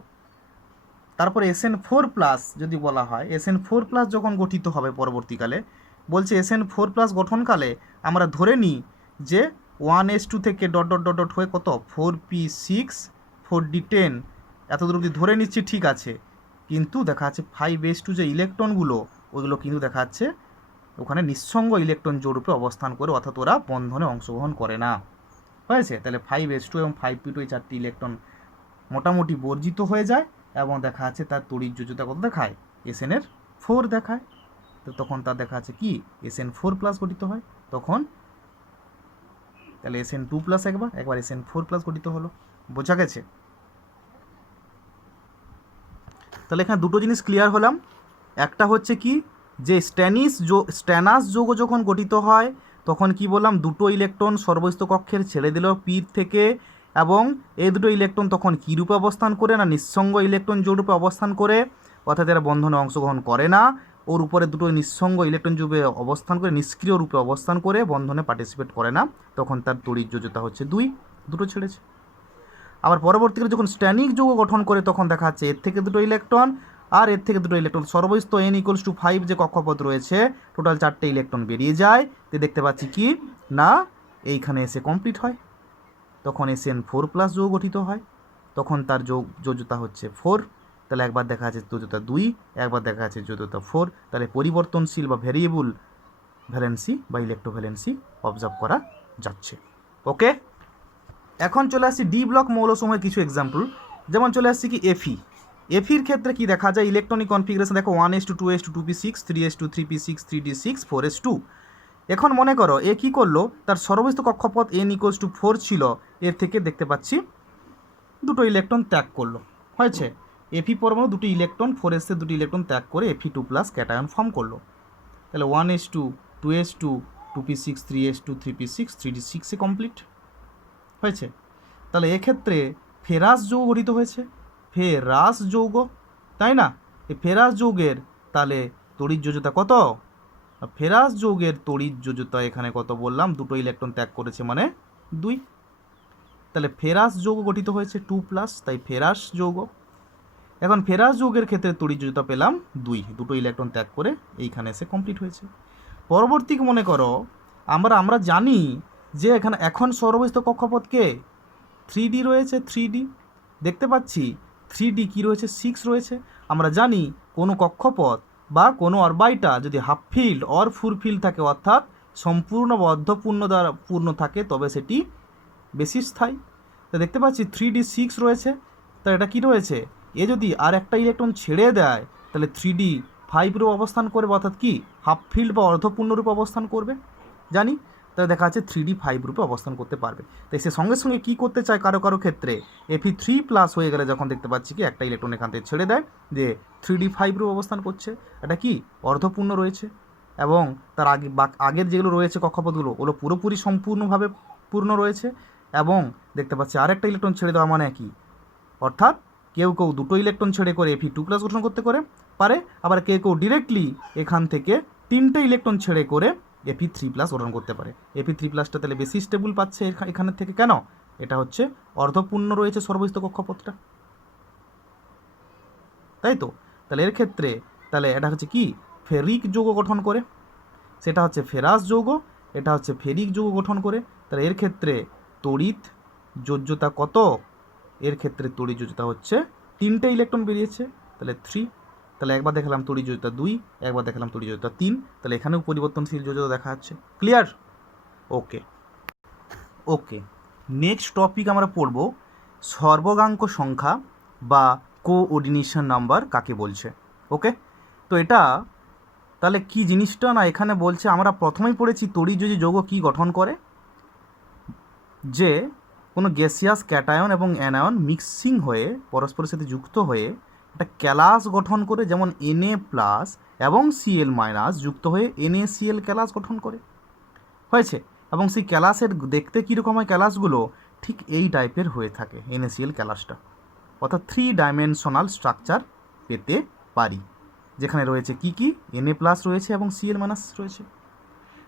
তারপরে SN4+ যদি বলা হয়, SN4+ যখন গঠিত হবে পরবর্তীকালে, বলছে SN4+ গঠনকালে আমরা ধরে নিই যে 1s2 থেকে ডট ডট ডট ডট হয়ে কত 4p6 4d10 এত দূর অবধি ধরে নিচ্ছি, ঠিক আছে। কিন্তু দেখা যাচ্ছে 5s2 যে ইলেকট্রনগুলো ওইগুলো কিন্তু দেখা যাচ্ছে ওখানে নিঃসঙ্গ ইলেকট্রন জোড়রূপে অবস্থান করে, অর্থাৎ ওরা বন্ধনে অংশগ্রহণ করে না। হয়েছে, তাহলে 5s2 এবং 5p2 এই চারটি ইলেকট্রন মোটামুটি বর্জিত হয়ে যায় এবং দেখা যাচ্ছে তার তড়িৎ যোজ্যতা কত দেখায়, SN4 দেখায়। তো তখন তার দেখা যাচ্ছে কি SN4+ গঠিত হয় তখন, তাহলে SN2+ একবার SN4+ গঠিত হলো। বোঝা গেছে? তাহলে এখানে দুটো জিনিস ক্লিয়ার হলাম। একটা হচ্ছে কি যে স্ট্যানাস যৌগ যখন গঠিত হয় তখন কি বললাম, দুটো ইলেকট্রন সর্বস্থ কক্ষের ছেড়ে দিল পি থেকে, এবং এই দুটো ইলেকট্রন তখন কী রূপে অবস্থান করে না, নিঃসঙ্গ ইলেকট্রন জোড় রূপে অবস্থান করে, অর্থাৎ এরা বন্ধনে অংশগ্রহণ করে না। ওর উপরে দুটো নিঃসঙ্গ ইলেকট্রন রূপে অবস্থান করে, নিষ্ক্রিয় রূপে অবস্থান করে, বন্ধনে পার্টিসিপেট করে না, তখন তার তড়িৎ যোজ্যতা হচ্ছে 2, দুটো ছেড়েছে। আবার পরবর্তীকালে যখন স্ট্যানিক যৌগ গঠন করে তখন দেখা যাচ্ছে এর থেকে দুটো ইলেকট্রন আর এর থেকে দুটো ইলেকট্রন, সর্বস্থ n=5 যে কক্ষপথ রয়েছে টোটাল 4টে ইলেকট্রন বেরিয়ে যায়। তো দেখতে পাচ্ছি কি না, এইখানে এসে কমপ্লিট হয়। তখন SN4+ যৌগ গঠিত হয়, তখন তার যোজ্যতা হচ্ছে 4। তাহলে একবার দেখা যাচ্ছে যোজ্যতা 2, একবার দেখা যাচ্ছে যোজ্যতা 4। তাহলে পরিবর্তনশীল বা ভেরিয়েবল ভ্যালেন্সি বা ইলেকট্রোভ্যালেন্সি অবজার্ভ করা যাচ্ছে। ওকে, এখন চলে আসছি ডি ব্লক মৌলসমূহের কিছু এক্সাম্পল। যেমন চলে আসছি কি এফির ক্ষেত্রে কি দেখা যায়, ইলেকট্রনিক কনফিগারেশন দেখো 1s2 2s2 2p6 3s2 3p6 3d6 4s2। এখন মনে করো এ কি করলো, তার সর্বস্থ কক্ষপথ n = 4 ছিল, এর থেকে দেখতে পাচ্ছি দুটো ইলেকট্রন ত্যাগ করলো, হয়েছে এফি পরমাণু দুটি ইলেকট্রন 4s এর দুটি ইলেকট্রন ত্যাগ করে Fe2+ ক্যাটায়ন ফর্ম করলো। তাহলে 1s2 2s2 2p6 3s2 3p6 3d6 এ কমপ্লিট হয়েছে। তাহলে এক্ষেত্রে ফেরাস যৌগ গঠিত হয়েছে, ফেরাস যৌগ, তাই না? এই ফেরাস যৌগের তাহলে তড়িৎ যোজ্যতা কত? ফেরাস যৌগের তড়িৎ যোজ্যতা এখানে কত বললাম, দুটো ইলেকট্রন ত্যাগ করেছে মানে 2। তাহলে ফেরাস যৌগ গঠিত হয়েছে 2+, তাই ফেরাস যৌগ। এখন ফেরাস যৌগের ক্ষেত্রে তড়িৎ যোজ্যতা পেলাম 2, দুটো ইলেকট্রন ত্যাগ করে এইখানে এসে কমপ্লিট হয়েছে। পরবর্তী মনে করো আমরা জানি যে এখানে এখন সর্বস্থ কক্ষপথ কে 3D রয়েছে, 3D দেখতে পাচ্ছি 3D কি রয়েছে 6 রয়েছে। আমরা জানি কোনো কক্ষপথ বা কোনো অরবাইটার যদি half field or full field থাকে, অর্থাৎ সম্পূর্ণ বা অর্ধপূর্ণ দ্বারা পূর্ণ থাকে, তবে সেটি বেশি স্থায়ী। তো দেখতে পাচ্ছি 3D 6 রয়েছে, তো এটা কি রয়েছে, এ যদি আর একটা ইলেকট্রন ছেড়ে দেয় তাহলে 3D 5 রূপে অবস্থান করবে, অর্থাৎ কি হাফ ফিল্ড বা অর্ধপূর্ণ রূপে অবস্থান করবে জানি। তাহলে দেখা যাচ্ছে 3D 5 রূপে অবস্থান করতে পারবে। তাই সে সঙ্গে সঙ্গে কী করতে চায়, কারো কারো ক্ষেত্রে Fe3+ হয়ে গেলে যখন দেখতে পাচ্ছি কি একটা ইলেকট্রন এখান থেকে ছেড়ে দেয়, যে 3D 5 রূপে অবস্থান করছে, এটা কি অর্ধপূর্ণ রয়েছে, এবং তার আগের যেগুলো রয়েছে কক্ষপথগুলো ওগুলো পুরোপুরি সম্পূর্ণভাবে পূর্ণ রয়েছে, এবং দেখতে পাচ্ছি আরেকটা ইলেকট্রন ছেড়ে দেওয়া মানে কি, অর্থাৎ কেউ দুটো ইলেকট্রন ছেড়ে করে Fe2+ গঠন করতে পারে, আবার কেউ ডিরেক্টলি এখান থেকে 3টে ইলেকট্রন ছেড়ে করে Fe3+ গঠন করতে পারে। Fe3+টা তাহলে বেশি স্টেবল পাচ্ছে এখানের থেকে, কেন? এটা হচ্ছে অর্ধপূর্ণ রয়েছে সর্বস্থ কক্ষপথটা, তাই তো। তাহলে এর ক্ষেত্রে তাহলে এটা হচ্ছে কি ফেরিক যৌগ গঠন করে, সেটা হচ্ছে ফেরাস যৌগ, এটা হচ্ছে ফেরিক যৌগ গঠন করে। তাহলে এর ক্ষেত্রে তড়িৎ যোজ্যতা কত? এর ক্ষেত্রে তড়িৎ যোজ্যতা হচ্ছে 3টে ইলেকট্রন বেরিয়েছে, তাহলে 3। তাহলে একবার দেখালাম তড়িৎ যোজ্যতা 2, একবার দেখালাম তড়িৎ যোজ্যতা 3, তাহলে এখানেও পরিবর্তনশীল যোজ্যতা দেখা যাচ্ছে। ক্লিয়ার? ওকে, নেক্সট টপিক আমরা পড়ব সর্বগাঙ্ক সংখ্যা বা কোঅর্ডিনেশন নাম্বার কাকে বলছে। ওকে, তো এটা তাহলে কি জিনিসটা, না এখানে বলছে আমরা প্রথমেই পড়েছি তড়িৎযোজী যৌগ কি গঠন করে, যে কোনো গ্যাসিয়াস ক্যাটায়ন এবং অ্যানায়ন মিক্সিং হয়ে পরস্পরের সাথে যুক্ত হয়ে একটা ক্যালাস গঠন করে, যেমন Na+ এবং Cl- যুক্ত হয়ে NaCl ক্যালাস গঠন করে, হয়েছে। এবং সেই ক্যালাসের দেখতে কীরকম হয়, ক্যালাসগুলো ঠিক এই টাইপের হয়ে থাকে NaCl ক্যালাসটা, অর্থাৎ 3 ডাইমেনশনাল স্ট্রাকচার পেতে পারি, যেখানে রয়েছে কি Na+ রয়েছে এবং Cl- রয়েছে।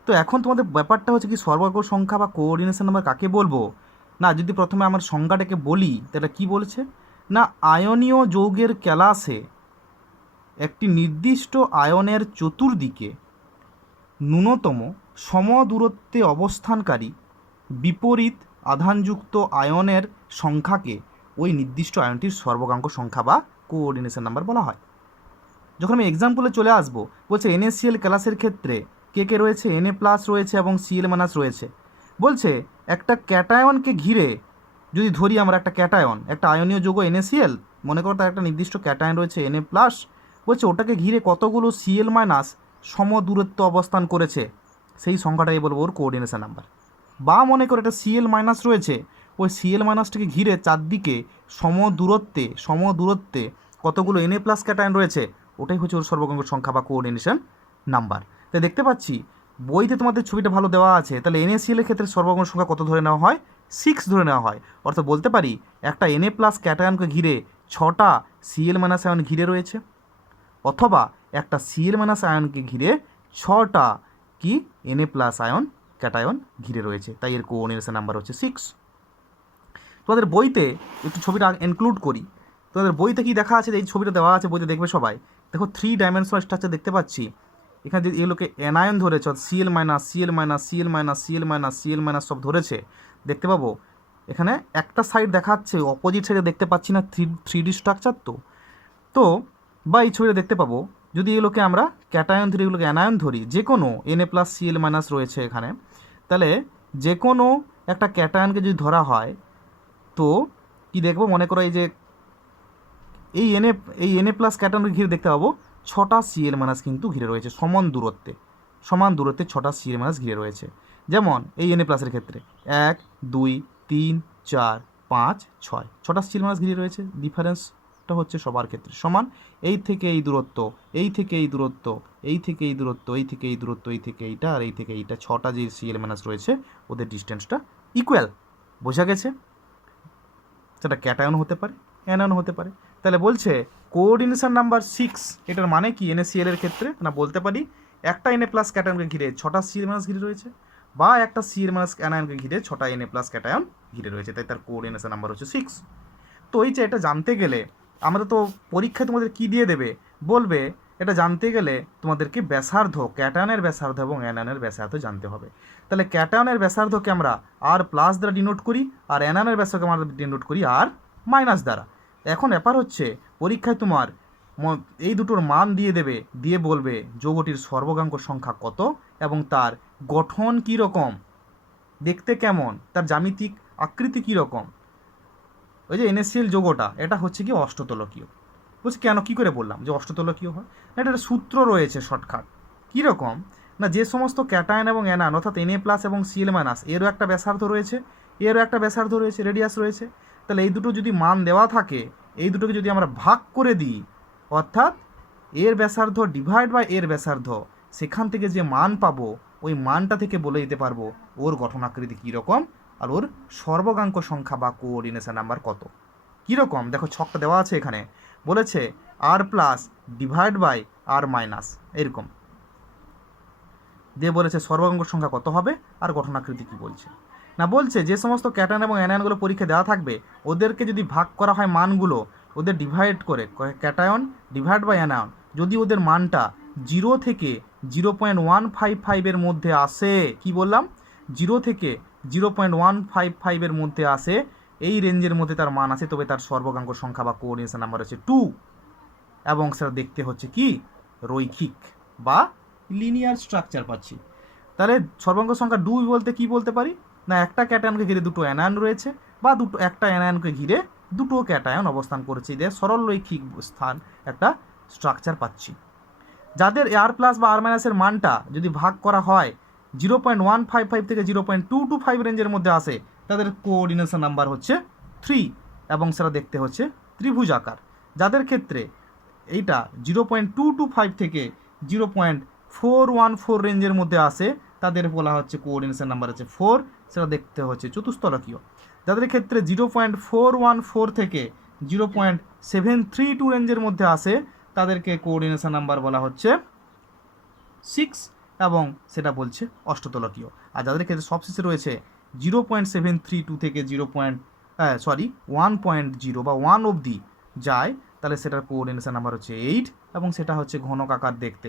তো এখন তোমাদের ব্যাপারটা হচ্ছে কি সর্বগাঙ্ক সংখ্যা বা কোঅর্ডিনেশন নাম্বার কাকে বলবো, না যদি প্রথমে আমার সংজ্ঞাটাকে বলি তাহলে কি বলেছে, না আয়নীয় যৌগের ক্যালাসে একটি নির্দিষ্ট আয়নের চতুর্দিকে ন্যূনতম সমদূরত্বে অবস্থানকারী বিপরীত আধানযুক্ত আয়নের সংখ্যাকে ওই নির্দিষ্ট আয়নটির সর্বগাঙ্ক সংখ্যা বা কোঅর্ডিনেশন নাম্বার বলা হয়। যখন আমি এক্সাম্পলে চলে আসবো, বলছে NaCl ক্যালাসের ক্ষেত্রে কে রয়েছে, Na+ রয়েছে এবং Cl- রয়েছে। বলছে একটা ক্যাটায়নকে ঘিরে যদি ধরি আমরা একটা ক্যাটায়ন, একটা আয়নীয় যৌগ NaCl, মনে করো তার একটা নির্দিষ্ট ক্যাটায়ন রয়েছে Na+, বলছে ওটাকে ঘিরে কতগুলো Cl- সমদূরত্ব অবস্থান করেছে, সেই সংখ্যাটাই বলবো ওর কোঅর্ডিনেশন নাম্বার। বা মনে করো একটা Cl- রয়েছে, ওই Cl- ঘিরে চারদিকে সমদূরত্বে কতগুলো Na+ ক্যাটায়ন রয়েছে, ওটাই হচ্ছে ওর সর্বগাঙ্ক সংখ্যা বা কোঅর্ডিনেশন নাম্বার। তাই দেখতে পাচ্ছি বইতে তোমাদের ছবিটা ভালো দেওয়া আছে, তাহলে NaCl এর ক্ষেত্রে সর্বগাঙ্ক সংখ্যা কত ধরে নেওয়া হয়, 6 ধরে নেওয়া হয়। অর্থাৎ বলতে পারি একটা Na+ ক্যাটায়নকে ঘিরে 6টা Cl- আয়ন ঘিরে রয়েছে, অথবা একটা Cl- আয়নকে ঘিরে 6টা কি Na+ আয়ন ক্যাটায়ন ঘিরে রয়েছে, তাই এর কোঅর্ডিনেশন নাম্বার হচ্ছে 6। তোমাদের বইতে একটু ছবিটা ইনক্লুড করি, তোমাদের বইতে কি দেখা আছে, এই ছবিটা দেওয়া আছে বইতে, দেখবে সবাই দেখো 3 ডাইমেনশনাল স্ট্রাকচার দেখতে পাচ্ছি। এখানে যদি এগুলোকে অ্যানায়ন ধরেছে, Cl- Cl- Cl- Cl- Cl- সব ধরেছে, দেখতে পাবো এখানে একটা সাইড দেখাচ্ছে, অপোজিট সাইডে দেখতে পাচ্ছি না, থ্রি ডি স্ট্রাকচার। তো বা এই ছবিটা দেখতে পাবো, যদি এগুলোকে আমরা ক্যাটায়ন ধরি, এগুলোকে অ্যানায়ন ধরি, যে কোনো Na+Cl- রয়েছে এখানে, তাহলে যে কোনো একটা ক্যাটায়নকে যদি ধরা হয়, তো কি দেখবো, মনে করো এই যে এই Na প্লাস ক্যাটায়নকে ঘিরে দেখতে পাবো 6টা Cl- কিন্তু ঘিরে রয়েছে সমান দূরত্বে, 6টা Cl- ঘিরে রয়েছে। যেমন এই Na প্লাসের ক্ষেত্রে 1 2 3 4 5 6, 6টা Cl- ঘিরে রয়েছে। ডিফারেন্সটা হচ্ছে সবার ক্ষেত্রে সমান। এই থেকে এই দূরত্ব, এই থেকে এই দূরত্ব, এই থেকে এই দূরত্ব, এই থেকে এই দূরত্ব, এই থেকে এইটা আর এই থেকে এইটা, 6টা যে Cl- রয়েছে ওদের ডিস্টেন্সটা ইকুয়াল। বোঝা গেছে? সেটা ক্যাটায়ন হতে পারে, অ্যানায়ন হতে পারে। তাহলে বলছে কোঅর্ডিনেশন নাম্বার 6, এটার মানে কি NaCl এর ক্ষেত্রে না বলতে পারি একটা Na প্লাস ক্যাটায়নকে ঘিরে 6টা Cl- ঘিরে রয়েছে, বা একটা Cl- অ্যানায়নকে ঘিরে 6টা Na প্লাস ক্যাটায়ন ঘিরে রয়েছে, তাই তার কোঅর্ডিনেশন নাম্বার হচ্ছে 6। তো এই যে এটা জানতে গেলে আমাদের তো পরীক্ষায় তোমাদের কি দিয়ে দেবে, বলবে এটা জানতে গেলে তোমাদেরকে ব্যাসার্ধ, ক্যাটায়নের ব্যাসার্ধ এবং অ্যানায়নের ব্যাসার্ধ জানতে হবে। তাহলে ক্যাটায়নের ব্যাসার্ধকে আমরা R+ দ্বারা ডিনোট করি, আর অ্যানায়নের ব্যাসার্ধকে আমরা ডিনোট করি R- দ্বারা। এখন ব্যাপার হচ্ছে পরীক্ষায় তোমার এই দুটোর মান দিয়ে দেবে, দিয়ে বলবে যৌগটির সর্বগাঙ্ক সংখ্যা কত এবং তার গঠন কী রকম, দেখতে কেমন, তার জ্যামিতিক আকৃতি কী রকম। ওই যে NaCl যৌগটা এটা হচ্ছে কি অষ্টতলকীয়। বলছি কেন, কী করে বললাম যে অষ্টতলকীয় হয়? না, এটার সূত্র রয়েছে শর্টকাট। কীরকম না, যে সমস্ত ক্যাটায়ন এবং অ্যানায়ন অর্থাৎ Na+ এবং Cl- এরও একটা ব্যাসার্ধ রয়েছে, এরও একটা ব্যাসার্ধ রয়েছে, রেডিয়াস রয়েছে। তাহলে এই দুটো যদি মান দেওয়া থাকে, এই দুটোকে যদি আমরা ভাগ করে দিই, অর্থাৎ এর ব্যাসার্ধ ডিভাইড বাই এর ব্যাসার্ধ, সেখান থেকে যে মান পাবো ওই মানটা থেকে বলে দিতে পারবো ওর গঠন আকৃতি কীরকম আর ওর সর্বগাঙ্ক সংখ্যা বা কোঅর্ডিনেশন নাম্বার কত। কীরকম দেখো, ছকটা দেওয়া আছে এখানে, বলেছে R+ ডিভাইড বাই R-, এরকম দিয়ে বলেছে সর্বগাঙ্ক সংখ্যা কত হবে আর গঠনাকৃতি কী বলছে। না বলছে যে সমস্ত ক্যাটায়ন এবং অ্যানায়নগুলো পরীক্ষা দেওয়া থাকবে ওদেরকে যদি ভাগ করা হয় মানগুলো, ওদের ডিভাইড করে, ক্যাটায়ন ডিভাইড বাই অ্যানায়ন, যদি ওদের মানটা 0 থেকে 0.155-এর মধ্যে আসে, কি বললাম, 0 থেকে 0.155-এর মধ্যে আসে, এই রেঞ্জের মধ্যে তার মান আছে, তবে তার সর্বগাঙ্ক সংখ্যা বা কোঅর্ডিনেশন নাম্বার হচ্ছে 2, এবং সেটা দেখতে হচ্ছে কি রৈখিক বা লিনিয়ার স্ট্রাকচার পাচ্ছি। তাহলে সর্বাঙ্ক সংখ্যা 2 বলতে কি বলতে পারি না, একটা ক্যাটায়নকে ঘিরে দুটো অ্যানায়ন রয়েছে, বা একটা অ্যানায়নকে ঘিরে দুটো ক্যাটায়ন অবস্থান করেছে, এদের সরল রৈখিক স্থান একটা স্ট্রাকচার পাচ্ছি। যাদের R+ বা R- এর মানটা যদি ভাগ করা হয় 0.155 থেকে 0.225 রেঞ্জের মধ্যে আসে, তাদের কোঅর্ডিনেশন নাম্বার হচ্ছে 3, এবং সেটা দেখতে হচ্ছে ত্রিভুজ আকার। যাদের ক্ষেত্রে এইটা 0.225 থেকে 0.414 রেঞ্জের মধ্যে আসে, তাদের বলা হচ্ছে কোঅর্ডিনেশন নাম্বার হচ্ছে 4, সেটা দেখতে হচ্ছে চতুস্তলকীয়। যাদের ক্ষেত্রে 0.414 থেকে 0.732 রেঞ্জের মধ্যে আসে, তাদেরকে কোঅর্ডিনেশন নাম্বার বলা হচ্ছে 6, এবং সেটা বলছে অষ্টতলকীয়। আর যাদের ক্ষেত্রে সবশেষে রয়েছে 0.732 থেকে 1.0 বা 1 অবধি যায়, তাহলে সেটার কোঅর্ডিনেশন নাম্বার হচ্ছে 8, এবং সেটা হচ্ছে ঘনক আকার দেখতে।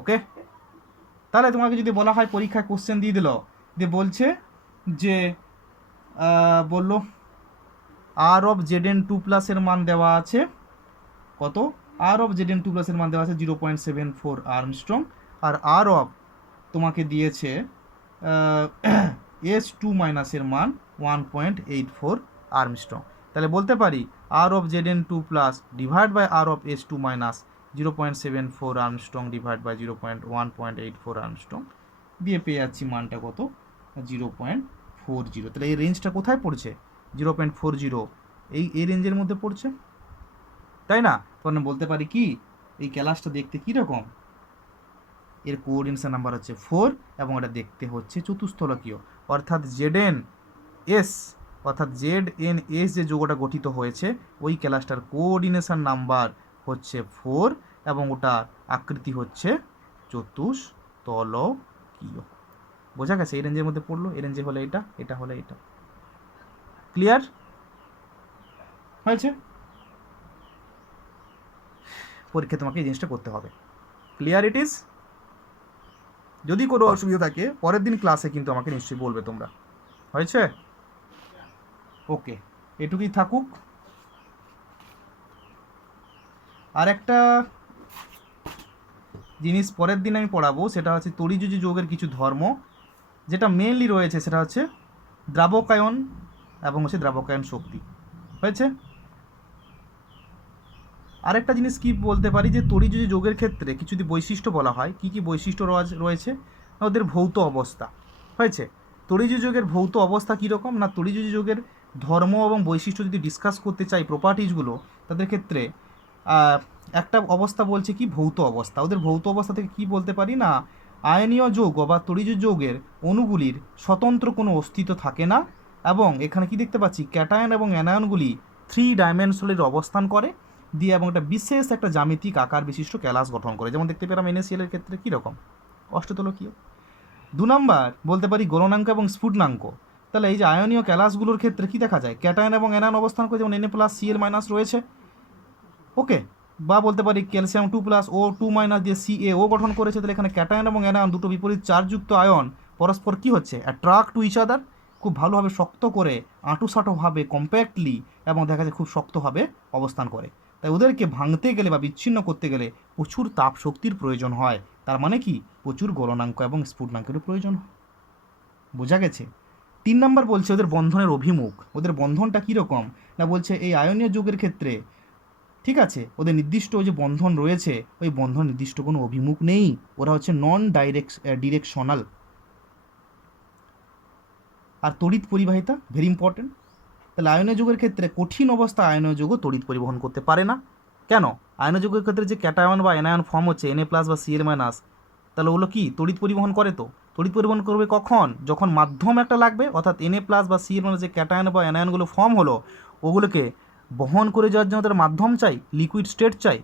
ওকে, তাহলে তোমাকে যদি বলা হয় পরীক্ষায় কোশ্চেন দিয়ে দিল, দিয়ে বলছে যে বললো R(Zn2+) এর মান দেওয়া আছে কত, R(Zn2+) এর মান দেওয়া আছে 0.74 আর্মস্ট্রং, আর তোমাকে দিয়েছে S2- এর মান 1.84 আর্মস্ট্রং। তাহলে বলতে পারি R(Zn2+) divide by R(S2-) 0.74 angstrom divide by 1.84 angstrom দিয়ে পেয়ে যাচ্ছি মানটা কত, 0.40। তাহলে এই রেঞ্জটা কোথায় পড়ছে, 0.40, এই রেঞ্জের মধ্যে পড়ছে, তাই না? তখন বলতে পারি কি এই ক্যালাসটা দেখতে কীরকম, এর কোঅর্ডিনেশন নাম্বার হচ্ছে 4, এবং এটা দেখতে হচ্ছে চতুস্থলকীয়, অর্থাৎ ZNS যে যৌগটা গঠিত হয়েছে ওই ক্যালাসটার কোঅর্ডিনেশন নাম্বার হচ্ছে 4, এবং ওটা আকৃতি হচ্ছে চতুস্তলকীয়। বোঝা গেছে? এই রেঞ্জের মধ্যে পড়লো, এই রেঞ্জে হলে এটা, এটা হলে এটা। ক্লিয়ার হয়েছে? পরীক্ষা তোমাকে এই জিনিসটা করতে হবে। Clear it is? যদি কোনো অসুবিধা থাকে পরের দিন ক্লাসে কিন্তু আমাকে নিশ্চয়ই বলবে তোমরা। হয়েছে? ওকে, এটুকুই থাকুক। আর একটা জিনিস পরের দিন আমি পড়াবো, সেটা হচ্ছে তড়িৎযুজি যৌগের কিছু ধর্ম, যেটা মেনলি রয়েছে সেটা হচ্ছে দ্রাবকায়ন এবং হচ্ছে দ্রাবকায়ন শক্তি। হয়েছে। আরেকটা জিনিস কি বলতে পারি, যে তড়িৎযুজি যৌগের ক্ষেত্রে কিছু যদি বৈশিষ্ট্য বলা হয়, কি কি বৈশিষ্ট্য রয়েছে, ওদের ভৌত অবস্থা। হয়েছে। তড়িৎযুজি যৌগের ভৌত অবস্থা কীরকম না, তড়িৎযুজি যৌগের ধর্ম এবং বৈশিষ্ট্য যদি ডিসকাস করতে চাই, প্রপার্টিজগুলো, তাদের ক্ষেত্রে একটা অবস্থা বলছে কি ভৌত অবস্থা। ওদের ভৌত অবস্থা থেকে কি বলতে পারি না, আয়নীয় যৌগ বা তড়িৎযুজি যৌগের অণুগুলির স্বতন্ত্র কোনো অস্তিত্ব থাকে না, এবং এখানে কি দেখতে পাচ্ছি, ক্যাটায়ন এবং অ্যানায়নগুলি 3 ডাইমেনশনাল অবস্থান করে দিয়ে এবং একটা বিশেষ একটা জ্যামিতিক আকার বিশিষ্ট ক্যালাস গঠন করে, যেমন দেখতে পেলাম NaCl এর ক্ষেত্রে কীরকম অষ্টতলকীয়। 2 নম্বর বলতে পারি গলনাঙ্ক এবং স্ফুটনাঙ্ক। তাহলে এই যে আয়নীয় ক্যালাসগুলোর ক্ষেত্রে কি দেখা যায়, ক্যাটায়ন এবং অ্যানায়ন অবস্থান করে, যেমন Na+Cl- রয়েছে। ওকে, বা বলতে পারি ক্যালসিয়াম 2+O2- দিয়ে CaO গঠন করেছে। তাহলে এখানে ক্যাটায়ন এবং অ্যানায়ন দুটো বিপরীত চার্জযুক্ত আয়ন পরস্পর কি হচ্ছে, অ্যাট্রাক্ট টু ইচ আদার, খুব ভালোভাবে শক্ত করে আঁটুসাঁটোভাবে কম্প্যাক্টলি এবং দেখা যায় খুব শক্তভাবে অবস্থান করে। তাই ওদেরকে ভাঙতে গেলে বা বিচ্ছিন্ন করতে গেলে প্রচুর তাপ শক্তির প্রয়োজন হয়। তার মানে কি, প্রচুর গলনাঙ্ক এবং স্ফুটনাঙ্কেরও প্রয়োজন হয়। বোঝা গেছে। 3 নম্বর বলছে ওদের বন্ধনের অভিমুখ। ওদের বন্ধনটা কীরকম না, বলছে এই আয়নীয় যৌগের ক্ষেত্রে, ঠিক আছে, ওদের নির্দিষ্ট যে বন্ধন রয়েছে, ওই বন্ধন নির্দিষ্ট কোনো অভিমুখ নেই, ওরা হচ্ছে নন ডিরেকশনাল। আর তড়িৎ পরিবাহিতা ভেরি ইম্পর্টেন্ট। তাহলে আয়নীয় যৌগের ক্ষেত্রে কঠিন অবস্থা আয়নীয় যৌগ তড়িৎ পরিবহন করতে পারে না। কেন? আয়নীয় যৌগের ক্ষেত্রে যে ক্যাটায়ন বা অ্যানায়ন ফর্ম হচ্ছে Na+ বা Cl-, তাহলে ওগুলো কি তড়িৎ পরিবহন করে? তো তড়িৎ পরিবহন করবে কখন, যখন মাধ্যম একটা লাগবে, অর্থাৎ Na+ বা Cl- যে ক্যাটায়ন বা অ্যানায়নগুলো ফর্ম হলো, ওগুলোকে বহন করে যাওয়ার জন্য তার মাধ্যম চাই, লিকুইড স্টেট চাই।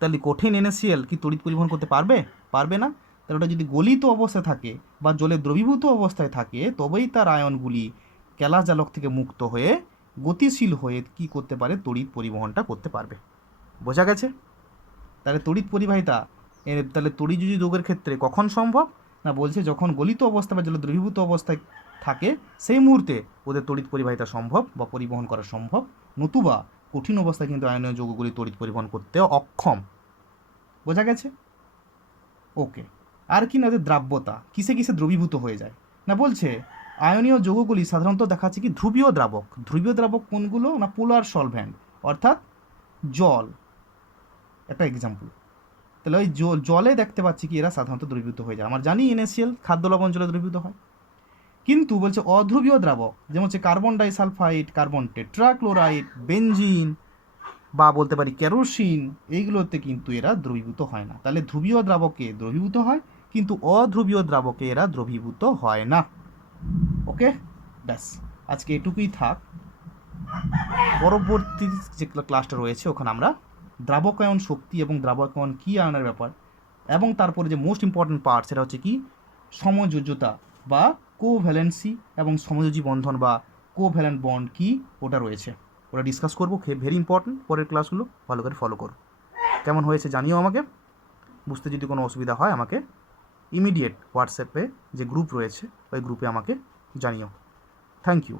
তাহলে কঠিন NaCl কি তড়িৎ পরিবহন করতে পারবে? পারবে না। তাহলে ওটা যদি গলিত অবস্থায় থাকে বা জলে দ্রবীভূত অবস্থায় থাকে, তবেই তার আয়নগুলি ক্যালাস জালক থেকে মুক্ত হয়ে গতিশীল হয়ে কি করতে পারে, তড়িৎ পরিবহনটা করতে পারবে। বোঝা গেছে। তাহলে তড়িৎ পরিবাহিতা তাহলে তড়িৎযুজি যৌগের ক্ষেত্রে কখন সম্ভব না, বলছে যখন গলিত অবস্থা বা জলে দ্রবীভূত অবস্থায় থাকে, সেই মুহূর্তে ওদের তড়িৎ পরিবাহিতা সম্ভব বা পরিবহন করা সম্ভব। নতুবা কঠিন অবস্থায় কিন্তু আয়নীয় যৌগগুলি তড়িৎ পরিবহন করতে অক্ষম। বোঝা গেছে। ওকে। আর কি না, ওদের দ্রাব্যতা, কিসে কিসে দ্রবীভূত হয়ে যায় না, বলছে আয়নীয় যৌগগুলি সাধারণত দেখাচ্ছে কি ধ্রুবীয় দ্রাবক। ধ্রুবীয় দ্রাবক কোনগুলো না, পোলার সলভেন্ট, অর্থাৎ জল একটা এক্সাম্পল। তাহলে ওই জলে দেখতে পাচ্ছি কি এরা সাধারণত দ্রবীভূত হয়ে যায়। আমার জানি NaCl খাদ্য লবণ জলে দ্রবীভূত হয়, কিন্তু বলছে অধ্রুবীয় দ্রাবক, যেমন হচ্ছে carbon disulphide, carbon tetrachloride, benzene বা বলতে পারি কেরোসিন, এইগুলোতে কিন্তু এরা দ্রবীভূত হয় না। তাহলে ধ্রুবীয় দ্রাবকে দ্রবীভূত হয়, কিন্তু অধ্রুবীয় দ্রাবকে এরা দ্রবীভূত হয় না। ওকে, ব্যাস আজকে এটুকুই থাক। পরবর্তী যে ক্লাসটা রয়েছে ওখানে আমরা দ্রাবকায়ন শক্তি এবং দ্রাবকায়ন কী আয়নের ব্যাপার, এবং তারপরে যে মোস্ট ইম্পর্ট্যান্ট পার্ট সেটা হচ্ছে কি সমযোজ্যতা বা কোভ্যালেন্সি এবং সমযোজী বন্ধন বা কোভ্যালেন্ট বন্ড কি, ওটা রয়েছে, ওটা ডিসকাস করবো। Very important. পরের ক্লাসগুলো ভালো করে ফলো করো। কেমন হয়েছে জানিও আমাকে। বুঝতে যদি কোনো অসুবিধা হয় আমাকে ইমিডিয়েট হোয়াটসঅ্যাপে যে গ্রুপ রয়েছে ওই গ্রুপে আমাকে জানিও। Thank you.